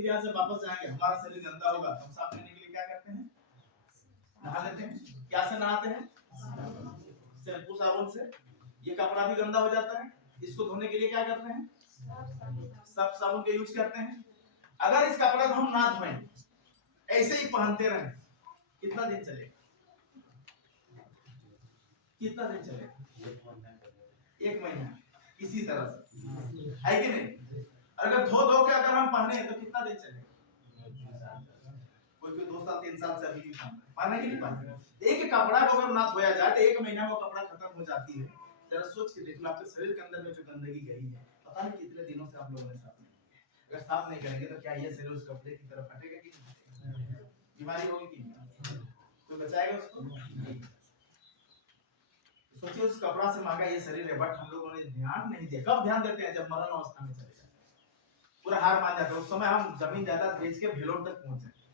फिर यहाँ से वापस जाएंगे, हमारा शरीर गंदा होगा, हम साफ करने के लिए क्या करते हैं? नहा लेते हैं। क्या से नहाते हैं? शैम्पू साबुन से। ये कपड़ा भी गंदा हो जाता है, इसको धोने के लिए क्या करते हैं? सर्फ साबुन का यूज करते हैं। अगर इस कपड़ा को हम ना धोएं, ऐसे ही पहनते रहे, कितना दिन चलेगा? कितना दिन चलेगा? 1 महीना इसी तरह से, है कि नहीं? अगर धो के अगर हम पहने तो कितना दिन चलेगा? कोई 2 साल 3 साल से अभी भी पहने कि नहीं पहने। एक कपड़ा को अगर ना धोया जाए तो 1 महीना में वो कपड़ा खत्म हो जाती है। जरा सोच के देख लो, आपके शरीर के अंदर में जो गंदगी गई है, पता नहीं कितने दिनों से आप लोगों ने साफ नहीं किया। अगर साफ नहीं करेंगे तो क्या ये शरीर उस कपड़े की तरफ हटेगा कि नहीं? बीमारी होगी कि नहीं? कोई बचाएगा उसको? सोचिए, उस कपड़ा से मांगा ये शरीर है, बट हम लोगों ने ध्यान नहीं दिया। कब ध्यान देते हैं? जब मरण अवस्था में चले जाते हैं, पूरा हार मान जाते हैं। उस समय हम जमीन जायदाद बेच के भेलोर तक पहुंच जाते हैं।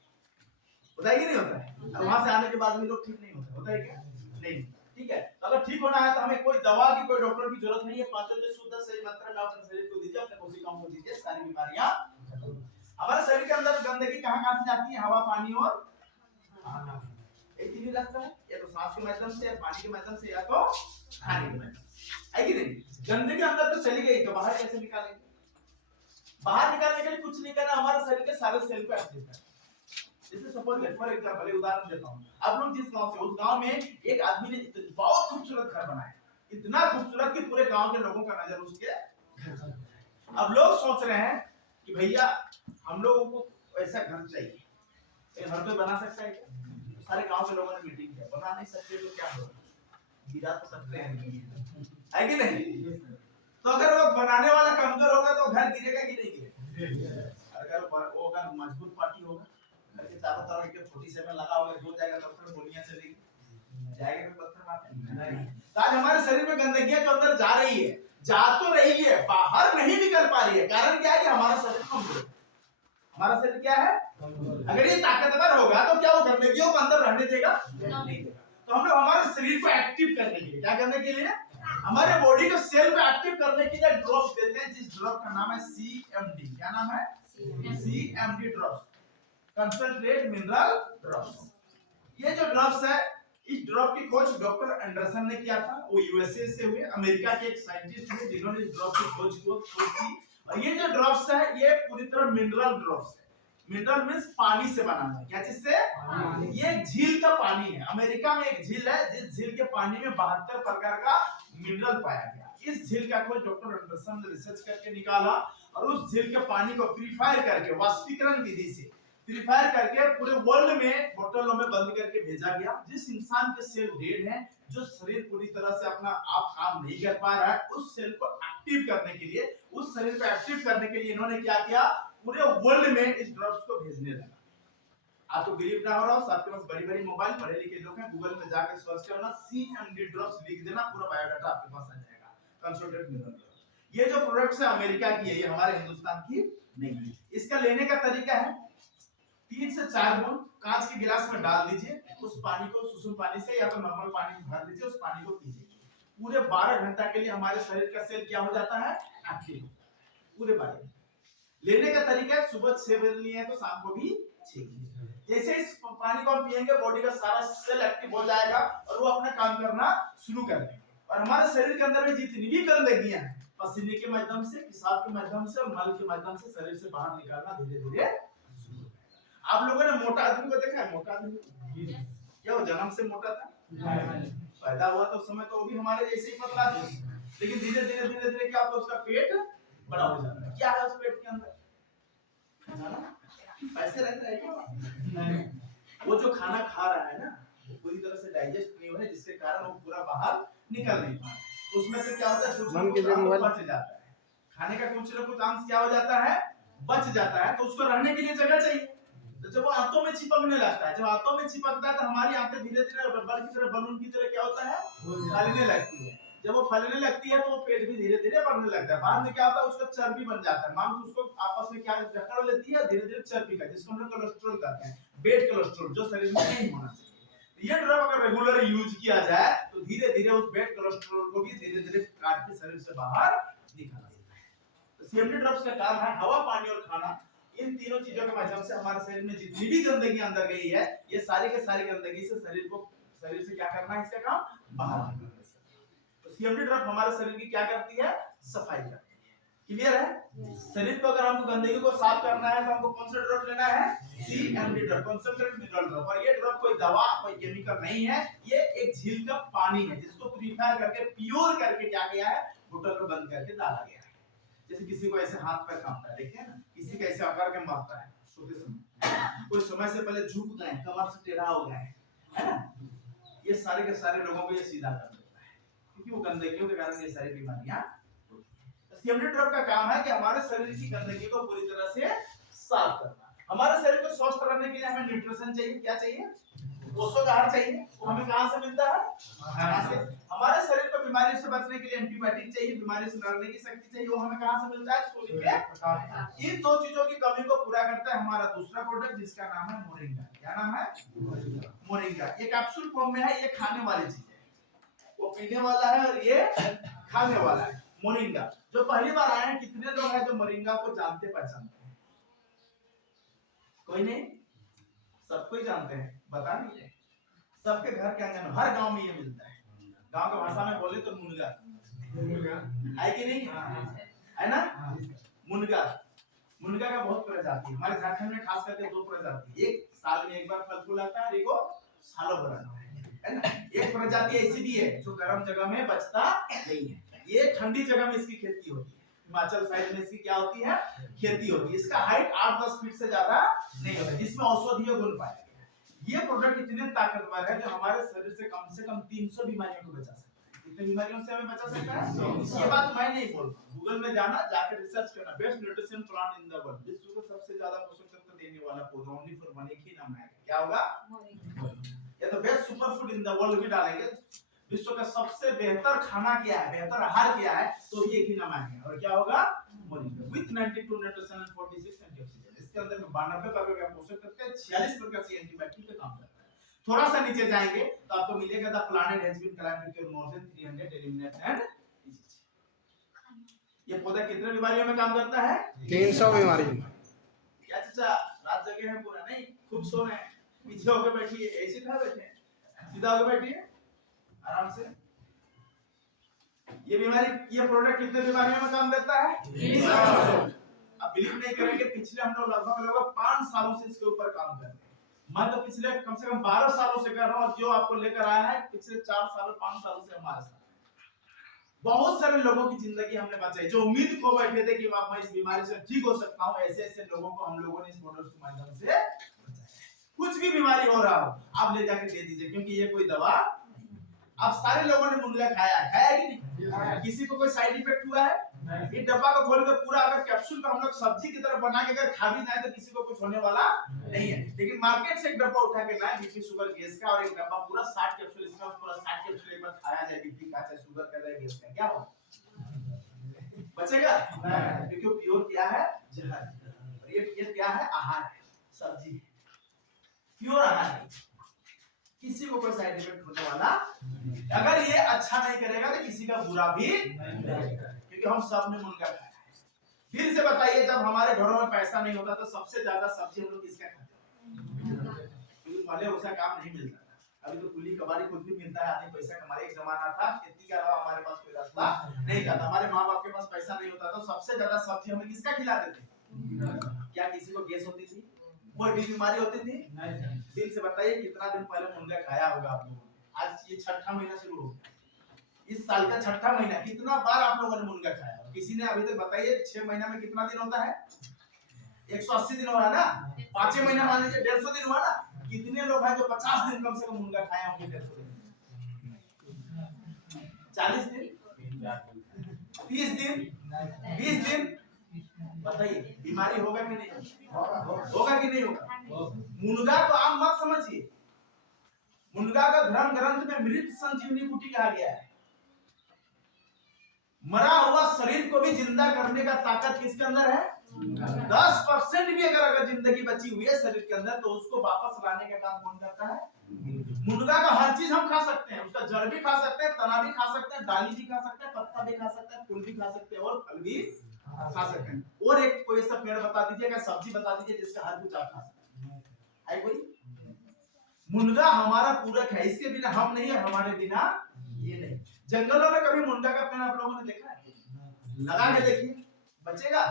होता है कि नहीं होता है? और वहां से आने के बाद भी लोग ठीक नहीं होते, होता है क्या? नहीं। ठीक है, अगर ठीक होना है तो हमें कोई दवा की, कोई डॉक्टर की जरूरत नहीं है। पांचों जो शुद्ध सही मात्रा में अपने शरीर को दीजिए, अपने कोशिकाओं को दीजिए, सारी बीमारियां। हमारे शरीर के अंदर गंदगी कहां से जाती है? हवा, पानी और खाना। एक ही रास्ता है, या तो सांस के माध्यम से, या पानी के माध्यम से, या तो खाने के माध्यम से, है कि नहीं? गंदगी अंदर तो चली गई तो बाहर कैसे निकालेंगे? बाहर निकालने के लिए कुछ नहीं करना, हमारे शरीर के सारे सेल को एक्टिव करना। जैसे सपोज फॉर एग्जांपल, उदाहरण देता हूं, आप लोग जिस गांव से, उस गांव में एक आदमी ने बहुत खूबसूरत घर बनाया, इतना खूबसूरत कि पूरे गांव के लोगों का नजर उसके घर पर। अब लोग सोच रहे हैं कि भैया हम लोगों को ऐसा घर चाहिए, ये घर कोई बना सकता है क्या? सारे गांव के लोगों ने मीटिंग किया, बना नहीं सकते तो क्या होगा? गिरा तो सकते हैं, है कि नहीं? तो अगर वो बनाने वाला कमजोर होगा तो घर गिरेगा कि नहीं गिरेगा? अगर वो अगर मजबूत पार्टी होगा, घर के चारों तरफ एक छोटी सी में लगा होगा, जो जाएगा तब तक गोलियां चलेगी, जाएगा तो पत्थर मारने नहीं। तो आज हमारे शरीर में गंदगी जो अंदर जा रही है, जा तो रही है, बाहर नहीं निकल पा रही है। कारण क्या है? कि हमारा शरीर कमजोर है। हमारा शरीर क्या है? अगर ये ताकतवर होगा तो क्या वो गंदगियों को अंदर रहने देगा? नहीं देगा। तो हम लोग हमारे शरीर को एक्टिव करने के लिए, क्या करने के लिए? हमारे बॉडी को सेल को एक्टिव करने के लिए ड्रॉप्स देते हैं, जिस ड्रॉप का नाम है CMD। क्या नाम है? CMD drops, concentrate mineral drops. ये जो ड्रॉप्स है, इस ड्रॉप की खोज डॉक्टर एंडरसन ने किया था। वो यूएसए से हुए, अमेरिका के एक साइंटिस्ट थे जिन्होंने इस ड्रॉप की खोज की। और ये जो ड्रॉप्स है, ये पूरी तरह मिनरल ड्रॉप्स है। मिनरल मींस पानी से बना है। क्या चीज से? ये झील का पानी है। अमेरिका में एक झील है, जिस झील के पानी में 72 प्रकार का मिनरल पाया गया। इस झील का खोज डॉक्टर एंडरसन ने रिसर्च करके निकाला, और उस झील के पानी को प्यूरिफायर करके, वाष्पीकरण विधि से प्यूरिफायर करके पूरे वर्ल्ड में बोतलों में बंद करके भेजा गया। जिस इंसान के सेल डेड है, जो शरीर पूरी तरह से अपना आप काम नहीं कर पा रहा है, उस सेल को एक्टिव करने के लिए, उस शरीर को एक्टिव करने के लिए इन्होंने क्या किया? पूरे वर्ल्ड में इस ड्रग्स को भेजने लगा। आपको बिलीव ना हो रहा हो, आपके पास बड़ी-बड़ी मोबाइल, पढ़े लिखे लोग हैं, गूगल में जाकर सर्च करना, CMD ड्रग्स लिख देना, पूरा बायोडाटा आपके पास आ जाएगा। Concentrate mineral drugs. ये जो प्रोडक्ट्स है अमेरिका की है, ये हमारे हिंदुस्तान की नहीं है। इसका लेने का तरीका है, 3 से 4 बूंद कांच के गिलास में डाल दीजिए, उस पानी को सुसुम पानी से या तो नॉर्मल पानी में भर दीजिए, उस पानी को पीजिए। पूरे 12 घंटा के लिए हमारे शरीर का सेल क्या हो जाता है? एक्टिव, पूरे 12। लेने का तरीका है, सुबह 6 बजे लिए तो शाम को भी 6 बजे। जैसे इस पानी को हम पिएंगे, बॉडी का सारा सेल एक्टिव हो जाएगा और वो अपना काम करना शुरू कर देंगे। और हमारे शरीर के अंदर में जितनी भी गंदगियां हैं, पसीने के माध्यम से, पेशाब के माध्यम से और मल के माध्यम से शरीर से बाहर निकालना धीरे-धीरे शुरू हो जाएगा। आप लोगों ने मोटा आदमी को देखा है? मोटा आदमी क्या वो जन्म से मोटा था? पैदा हुआ तो उस समय तो वो भी हमारे जैसे ही पतला था, लेकिन धीरे-धीरे क्या होता है? उसका पेट बड़ा हो जाता है। क्या है उस पेट के अंदर? खाना ऐसे रहता है क्या? नहीं, वो जो खाना खा रहा है ना, वो पूरी तरह से डाइजेस्ट नहीं हो रहा है, जिसके कारण वो पूरा बाहर निकल नहीं पा रहा। तो उसमें से क्या होता है? कुछ बच जाता है, खाने का कुछ ना कुछ अंश क्या हो जाता है? बच जाता है। तो उसको रहने के लिए जगह चाहिए। तो जब वो आंतों में चिपकने लगता है, जब आंतों में चिपकता है तो हमारी आंतें धीरे-धीरे रबर की तरह, बलून की तरह क्या होता है? फैलने लगती है। जब वो फैलने लगती है तो वो पेट भी धीरे-धीरे बढ़ने लगता है। बाद में क्या होता है? उसका चर्बी बन जाता है। मांस उसको आपस में क्या जकड़ लेती है धीरे-धीरे चर्बी का, जिसको हम लोग कोलेस्ट्रॉल कहते हैं, बेड कोलेस्ट्रॉल, जो शरीर में नहीं होना चाहिए। ये ड्रग अगर रेगुलर यूज किया जाए तो धीरे-धीरे उस बेड कोलेस्ट्रॉल को भी धीरे-धीरे काट के शरीर से बाहर निकाला जाता है। तो CMD ड्रग्स का काम है हवा, पानी और खाना, इन तीनों चीजों के माध्यम से हमारे शरीर में जितनी भी गंदगी अंदर गई है, ये सारी के सारी गंदगी से शरीर से क्या करना है, इसका काम बाहर निकालना है। तो सीएमडी ड्रॉप हमारे शरीर की क्या करती है, सफाई करती है। क्लियर है? शरीर को अगर हमको गंदगी को साफ करना है तो हमको कौन सा ड्रॉप लेना है, CMD drop, concentrated mineral drop. और ये ड्रॉप कोई दवा कोई केमिकल नहीं है, ये एक झील का पानी है जिसको प्यूरिफाई करके प्योर करके क्या गया है, बोतल में बंद करके डाला गया है। जैसे किसी को ऐसे हाथ पैर कांपता है, देखिए ना, किसी का ऐसे आकर के मरता है सोते समय, कोई समय से पहले झुक गए, कमर से टेढ़ा हो गए, है ना, ये सारे के सारे लोगों को ये सीधा कर देता है, क्योंकि वो गंदगियों के कारण ये सारी बीमारियां। सीएमडी ड्रॉप का काम है कि हमारे शरीर की गंदगी को पूरी तरह से साफ करना। हमारे शरीर को स्वस्थ रहने के लिए हमें न्यूट्रिशन चाहिए, क्या चाहिए, पोषक आहार चाहिए। वो हमें कहां से मिलता है, खाना से। हमारे शरीर को बीमारियों से बचने के लिए एंटीबायोटिक चाहिए, बीमारी से लड़ने की शक्ति चाहिए, वो हमें कहां से मिलता है, सूर्य के प्रकाश। इन दो चीजों की कमी को पूरा करता है हमारा दूसरा प्रोडक्ट जिसका नाम है मोरिंगा। क्या नाम है, मोरिंगा। ये कैप्सूल फॉर्म में है, ये खाने वाली चीज है, वो पीने वाला है और ये खाने वाला है। मोरिंगा जो पहली बार आए हैं, कितने लोग हैं जो मोरिंगा को जानते पहचानते हैं? कोई नहीं, सबको ही जानते हैं, बता नहीं रहे। सबके घर के आंगन, हर गांव में ये मिलता है। गांव की भाषा में बोले तो मुनगा है कि नहीं, है ना, मुनगा। मुनगा का बहुत प्रजाति है हमारे झारखंड में, खास करके दो प्रजाति, एक साल में एक बार फल फूल आता है और एक सालों भर आता है ना। एक प्रजाति ऐसी भी है जो गर्म जगह में बचता नहीं है, ये ठंडी जगह में इसकी खेती होती है। हिमाचल साइड में इसकी क्या होती है, खेती होती है। इसका हाइट 8-10 फीट से ज्यादा नहीं होता, जिसमें औषधीय गुण पाया गया है। ये प्रोडक्ट इतने ताकतवर है जो हमारे शरीर से कम 300 बीमारियों को बचा सकता है। कितने बीमारियों से हमें बचा सकता है, ये बात मैं नहीं बोल रहा, गूगल में जाना, जाकर रिसर्च करना। Best nutrition plant in the world, विश्व को सबसे ज्यादा पोषक तत्व देने वाला पौधा, ओनली फॉर वन, एक ही नाम है, क्या होगा, ये तो best super food in the world भी डालेंगे, विश्व का सबसे बेहतर खाना क्या है, बेहतर आहार क्या है, तो ये ही नाम है। और क्या होगा, moringa. With 92 nutrition and 46 antioxidant. इसके अंदर 92 प्रकार के पोषक तत्व है, 46 प्रकार के एंटीबायोटिक का काम करता है। थोड़ा सा नीचे जाएंगे तो आपको मिलेगा the planet has been claimed with more than 300 eliminate and disease. ये पौधा कितने बीमारियों में काम करता है, 300 बीमारी। क्या चाचा रात जगे हैं पूरा, नहीं खूब सो रहे हैं, पीछे होकर बैठिए, ऐसे कहां बैठे, सीधा होकर बैठिए आराम से। ये बीमारी, ये प्रोडक्ट कितने बीमारियों में काम करता है, 300। अब बिलीव नहीं करेंगे, पिछले हम लोग लगभग 5 सालों से इसके ऊपर काम कर रहे हैं। मैं तो पिछले कम से कम 12 सालों से कर रहा हूं, और जो आपको लेकर आया है पिछले 4 सालों 5 सालों से हमारे साथ। बहुत सारे लोगों की जिंदगी हमने बचाई, जो उम्मीद खो बैठे थे कि मैं इस बीमारी से ठीक हो सकता हूं, ऐसे ऐसे लोगों को हम लोगों ने इस प्रोडक्ट के माध्यम से बचाया। कुछ भी बीमारी हो रहा हो आप ले जाकर दे दीजिए, क्योंकि ये कोई दवा। अब सारे लोगों ने मुनगा खाया है, खाया कि नहीं, किसी को कोई साइड इफेक्ट हुआ है? ये डब्बा को खोल के पूरा अगर कैप्सूल को हम लोग सब्जी की तरह बना के अगर खा भी जाए तो किसी को कुछ होने वाला नहीं है। लेकिन मार्केट से एक डब्बा उठा के लाए बीपी शुगर गैस का, और एक डब्बा पूरा 60 कैप्सूल, इसका पूरा 60 कैप्सूल एक बार खाया जाए, बीपी का चाहे शुगर का चाहे गैस का, क्या होगा, बचेगा? क्योंकि प्योर क्या है, जहर। और ये क्या है, आहार है, सब्जी, प्योर आहार है, किसी को कोई साइड इफेक्ट होने वाला। अगर ये अच्छा नहीं करेगा तो किसी का बुरा भी नहीं करेगा, क्योंकि हम सब ने मुनगा खाया है। फिर से बताइए, जब हमारे घरों में पैसा नहीं होता तो सबसे ज्यादा सब्जी हम लोग किसका खाते हैं, क्योंकि पहले उसका काम नहीं मिलता था। अभी तो कुली कबाड़ी कुछ भी मिलता है, आदमी पैसा कमा। एक जमाना था खेती के अलावा हमारे पास कोई रास्ता नहीं था, हमारे माँ बाप के पास पैसा नहीं होता तो सबसे ज्यादा सब्जी हमें किसका खिलाते थे, क्या किसी को गैस होती थी, कोई भी बीमारी होती थी? दिल से बताइए कितना दिन पहले मुनगा खाया होगा आप लोगों ने। आज ये 6ठा महीना शुरू हो गया, इस साल का 6ठा महीना, कितना बार आप लोगों ने मुनगा खाया? किसी ने अभी तक बताइए 6 महीना में कितना दिन होता है, 180 दिन हो रहा है ना, 5 महीना मान लीजिए 150 दिन हुआ ना। कितने लोग हैं जो 50 दिन कम से कम मुनगा खाए होंगे? 150 दिन, 40 दिन, 30 दिन, 20 दिन, बताइए बीमारी होगा कि नहीं होगा कि नहीं होगा? मुनगा को आम मत समझिए, मुनगा का धर्म ग्रंथ में मृत संजीवनी बूटी कहा गया है। मरा हुआ शरीर को भी जिंदा करने का ताकत किसके अंदर है? 10% भी अगर जिंदगी बची हुई है शरीर के अंदर तो उसको वापस लाने का काम कौन करता है? मुनगा का हर चीज हम खा सकते हैं, उसका जड़ भी खा सकते हैं, तना भी खा सकते हैं, डाली भी खा सकते हैं, पत्ता भी खा सकते हैं, फूल भी खा सकते हैं और फल भी खा सकते हैं। और एक कोई ऐसा पेड़ बता दीजिए, क्या सब्जी बता दीजिए जिसका हर कुछ आप खा सकते हैं, है कोई? मुनगा हमारा पूरक है, इसके बिना हम नहीं है, हमारे बिना ये नहीं। जंगलों में कभी मुनगा का पेड़ आप लोगों ने देखा है? लगा के देखिए, बचेगा?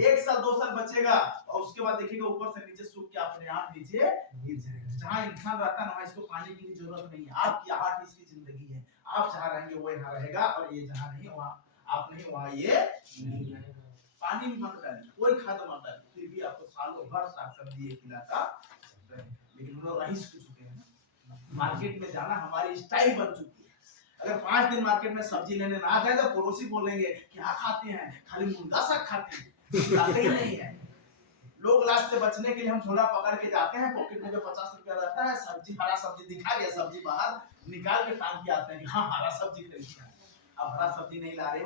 1 साल 2 साल बचेगा, और उसके बाद देखिएगा ऊपर से नीचे सूख के अपने आप नीचे गिर जाएगा। जहाँ इंसान रहता है ना, इसको पानी की जरूरत नहीं है। आपकी आहट इसकी जिंदगी है, आप जहाँ रहेंगे वो यहाँ रहेगा, और ये जहाँ नहीं वहाँ आप नहीं, वहाँ ये नहीं रहेगा। पानी भी मत डालिए, कोई खाद मत डालिए, फिर भी आपको सालों भर साग सब्जी ये खिलाता रहे। लेकिन हम लोग रईस हो चुके हैं, मार्केट में जाना हमारी स्टाइल बन चुकी है। अगर 5 दिन मार्केट में सब्जी लेने ना जाए तो पड़ोसी बोलेंगे क्या खाते हैं, खाली मुर्गा साग खाते हैं, खाते ही नहीं है। लोग लास्ट से बचने के लिए हम झोला पकड़ के जाते हैं, पॉकेट में जो 50 रुपया रहता है, सब्जी हरा सब्जी दिखा गया, सब्जी बाहर निकाल के टांग के आते हैं कि हाँ हरा सब्जी खरीदना है। अब हरा सब्जी नहीं ला रहे हो